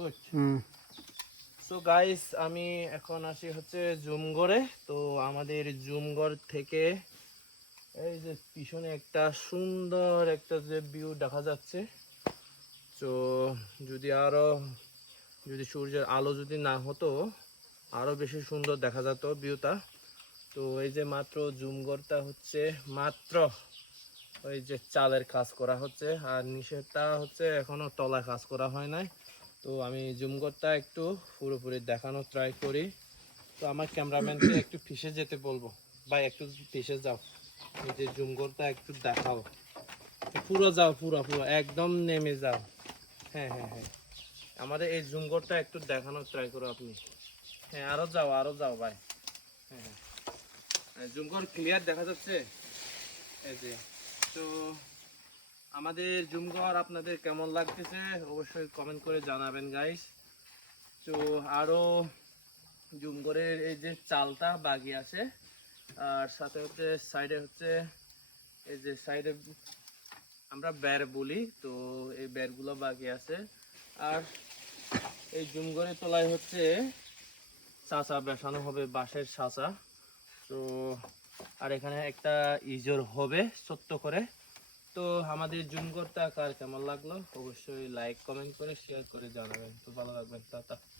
Good. So guys, আমি এখন আসি হচ্ছে জুমগড়ে। তো আমাদের জুমগড় থেকে এই যে পিছনে একটা সুন্দর একটা যে ভিউ দেখা যাচ্ছে। তো যদি আরো যদি সূর্যের আলো যদি না হতো আরো বেশি সুন্দর দেখা যেত ভিউটা। তো এই যে মাত্র জুমগড়টা হচ্ছে মাত্র ওই যে চালের কাজ করা হচ্ছে, আর নিচেরটা হচ্ছে এখনো তলা কাজ করা হয় নাই। তো আমি জুমগড়টা একটু পুরোপুরি দেখানোর ট্রাই করি। তো আমার ক্যামেরাম্যানকে একটু পিছে যেতে বলবো, ভাই একটু পিছে যাও, এই যে জুমগড়টা একটু দেখাও। পুরো যাও, পুরো পুরো একদম নেমে যাও। হ্যাঁ হ্যাঁ হ্যাঁ, আমাদের এই জুমগড়টা একটু দেখানোর ট্রাই করো আপনি। হ্যাঁ, আরো যাও ভাই। হ্যাঁ হ্যাঁ, জুমগড় ক্লিয়ার দেখা যাচ্ছে এই যে। তো আমাদের জুমগড় আপনাদের কেমন লাগতেছে অবশ্যই কমেন্ট করে জানাবেন গাইস। তো আরো জুমগড়ের এই যে চালটা বাকি আছে, আর সাথে হচ্ছে সাইডে হচ্ছে এই যে সাইডে আমরা বের বলি, তো এই বেরগুলো বাকি আছে। আর এই জুমগড়ের তলায় হচ্ছে চাচা বেসানো হবে, বাঁশের চাচা। তো আর এখানে একটা ইজোর হবে ছোট্ট করে। তো আমাদের জুমগড়টা কার কেমন লাগলো অবশ্যই লাইক কমেন্ট করে শেয়ার করে জানাবেন। তো ভালো লাগবেন, টাটা।